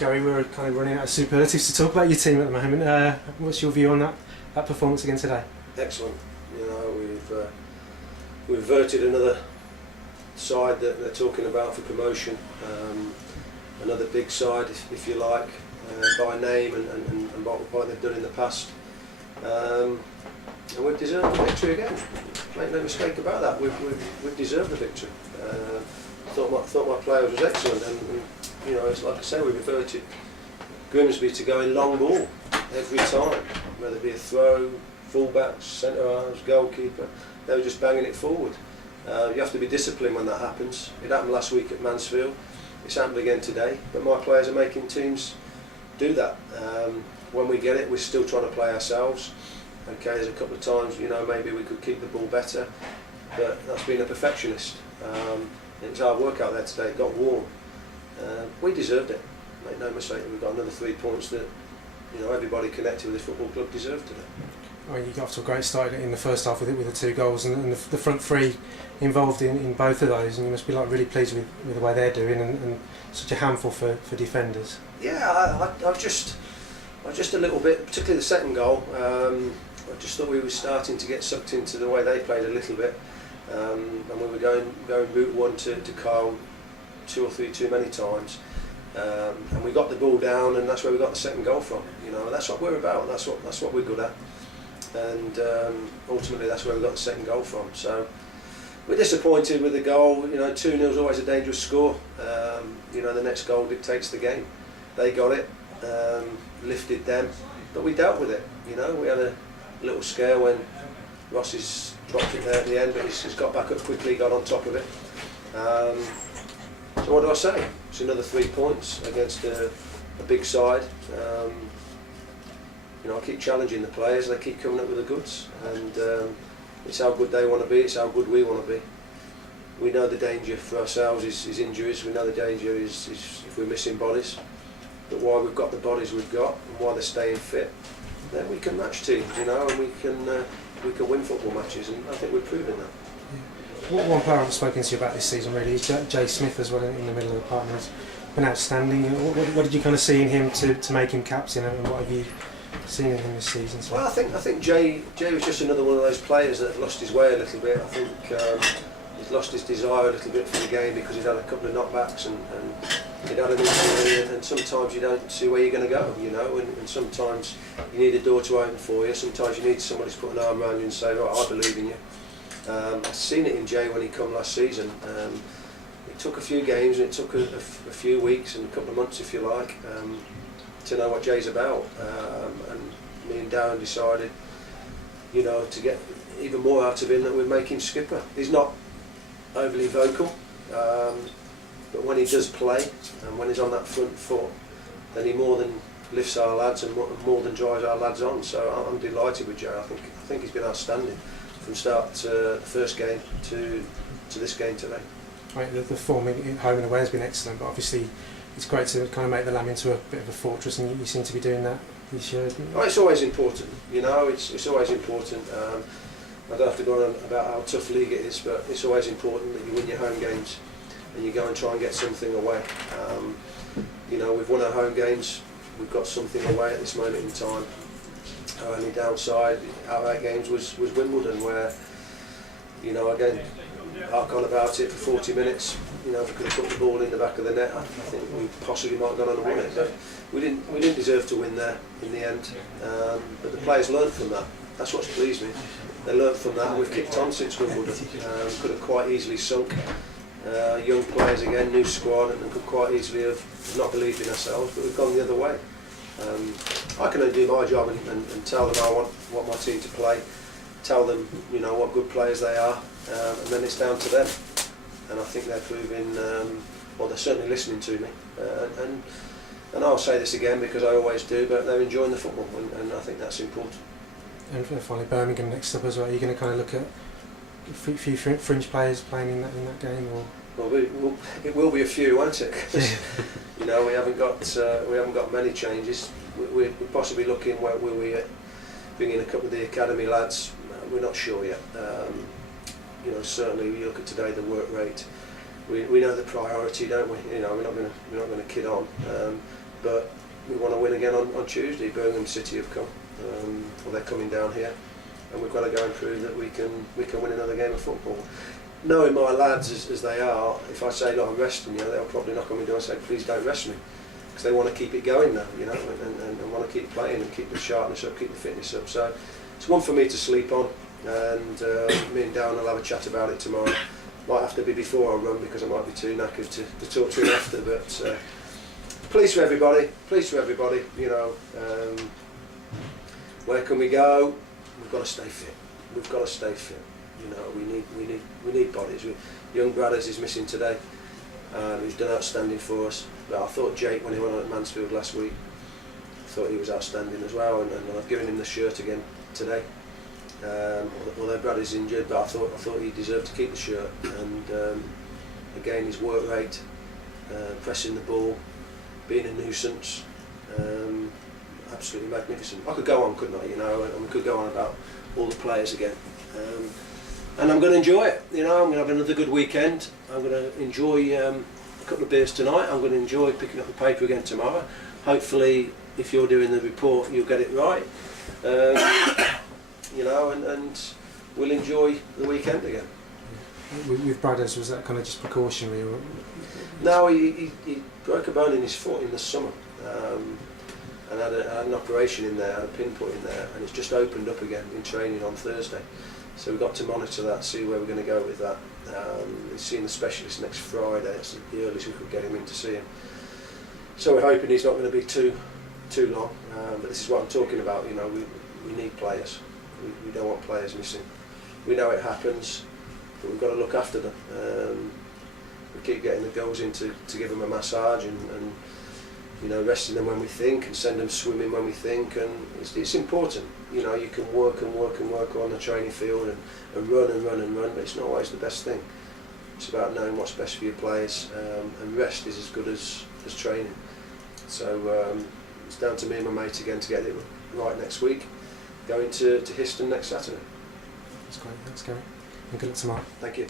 Gary, we're kind of running out of superlatives to talk about your team at the moment. What's your view on that performance again today? Excellent. You know, we've verted another side that they're talking about for promotion, another big side, if you like, by name and what they've done in the past. And we've deserved the victory again. Make no mistake about that. We've deserved the victory. Thought my players was excellent, and you know, it's like I say, we reverted Grimsby to going long ball every time, whether it be a throw, fullbacks, centre halves, goalkeeper. They were just banging it forward. You have to be disciplined when that happens. It happened last week at Mansfield. It's happened again today. But my players are making teams do that. When we get it, we're still trying to play ourselves. Okay, there's a couple of times, you know, maybe we could keep the ball better, but that's being a perfectionist. It was hard work out there today. It got warm. We deserved it. Make no mistake. We've got another 3 points that, you know, everybody connected with this football club deserved today. I mean, you got off to a great start in the first half with the 2 goals, and the front three involved in both of those, and you must be like really pleased with the way they're doing, and such a handful for defenders. Yeah, I was just a little bit, particularly the second goal. I just thought we were starting to get sucked into the way they played a little bit, and we were going route one to Kyle 2 or 3 too many times, and we got the ball down, and that's where we got the second goal from. You know, that's what we're about. That's what we're good at, and ultimately that's where we got the second goal from. So we're disappointed with the goal. You know, 2-0 is always a dangerous score. You know, the next goal dictates the game. They got it, lifted them, but we dealt with it. You know, we had a little scare when Rossi's dropped it there at the end, but he's got back up quickly, got on top of it. So what do I say? It's another 3 points against a big side. You know, I keep challenging the players, they keep coming up with the goods, and it's how good they want to be, it's how good we want to be. We know the danger for ourselves is injuries, we know the danger is if we're missing bodies, but while we've got the bodies we've got, and while they're staying fit, then we can match teams, you know, and we can win football matches, and I think we're proving that. Yeah. One player I've spoken to you about this season really is Jay Smith as well in the middle of the park. He's been outstanding. What did you kind of see in him to make him captain, and what have you seen in him this season? So? Well, I think Jay was just another one of those players that lost his way a little bit. I think he's lost his desire a little bit for the game because he'd had a couple of knockbacks and he'd had an injury, and sometimes you don't see where you're going to go, you know, and sometimes you need a door to open for you, sometimes you need somebody to put an arm around you and say, right, I believe in you. I've seen it in Jay when he come last season. It took a few games and it took a few weeks and a couple of months, if you like, to know what Jay's about, and me and Darren decided, you know, to get even more out of him, that we'd make him skipper. He's not overly vocal, but when he does play and when he's on that front foot, then he more than lifts our lads and more than drives our lads on. So I'm delighted with Jay. I think he's been outstanding from start to the first game to this game today. Right, the form in home and away has been excellent, but obviously it's great to kind of make the Lamb into a bit of a fortress, and you seem to be doing that this year. Oh, it's always important, you know. It's always important. I don't have to go on about how tough league it is, but it's always important that you win your home games and you go and try and get something away. You know, we've won our home games, we've got something away at this moment in time. Our only downside, our 8 games was Wimbledon, where, you know, again, hark on about it for 40 minutes. You know, if we could have put the ball in the back of the net, I think we possibly might have gone on and won it. But we didn't deserve to win there in the end. But the players learned from that. That's what's pleased me. They learnt from that. We've kicked on since Wimbledon. Could have quite easily sunk. Young players again, new squad, and could quite easily have not believed in ourselves. But we've gone the other way. I can only do my job and tell them I want my team to play. Tell them, you know, what good players they are, and then it's down to them. And I think they're proving, well, they're certainly listening to me. And I'll say this again because I always do, but they're enjoying the football, and I think that's important. And finally, Birmingham next up as well. Are you going to kind of look at a few fringe players playing in that game, or? Well, it will be a few, won't it? You know, we haven't got many changes. We're possibly looking where we bring in a couple of the academy lads. We're not sure yet. You know, certainly you look at today, the work rate. We know the priority, don't we? You know, we're not going to kid on. but we want to win again on Tuesday. Birmingham City have come, or they're coming down here, and we've got to go and prove that we can win another game of football. Knowing my lads as they are, if I say, look, I'm resting you, they'll probably knock on my door and say, please don't rest me, because they want to keep it going now, you know, and want to keep playing and keep the sharpness up, keep the fitness up. So it's one for me to sleep on, and me and Darren will have a chat about it tomorrow. Might have to be before I run, because I might be too knackered to talk to him after, but pleased for everybody, you know. Where can we go? We've got to stay fit. You know, we need bodies. Young Bradders is missing today. He's done outstanding for us. But I thought Jake, when he went on at Mansfield last week, I thought he was outstanding as well. And I've given him the shirt again today. Although Brady's injured, but I thought he deserved to keep the shirt. And again, his work rate, pressing the ball, being a nuisance, absolutely magnificent. I could go on, couldn't I? You know, and we could go on about all the players again. And I'm going to enjoy it. You know, I'm going to have another good weekend. I'm going to enjoy a couple of beers tonight. I'm going to enjoy picking up the paper again tomorrow. Hopefully, if you're doing the report, you'll get it right. You know, and we'll enjoy the weekend again. With Bradders, was that kind of just precautionary? Or? No, he broke a bone in his foot in the summer, and had an operation in there, had a pinpoint in there, and it's just opened up again in training on Thursday. So we've got to monitor that, see where we're going to go with that. He's seeing the specialist next Friday. That's the earliest we could get him in to see him. So we're hoping he's not going to be too long. But this is what I'm talking about. You know, we need players. We don't want players missing. We know it happens, but we've got to look after them. We keep getting the girls in to give them a massage and you know, resting them when we think, and send them swimming when we think, and it's important. You know, you can work on the training field and run, but it's not always the best thing. It's about knowing what's best for your players, and rest is as good as training. So it's down to me and my mate again to get it right next week, going to Histon next Saturday. That's great, and good luck tomorrow. Thank you.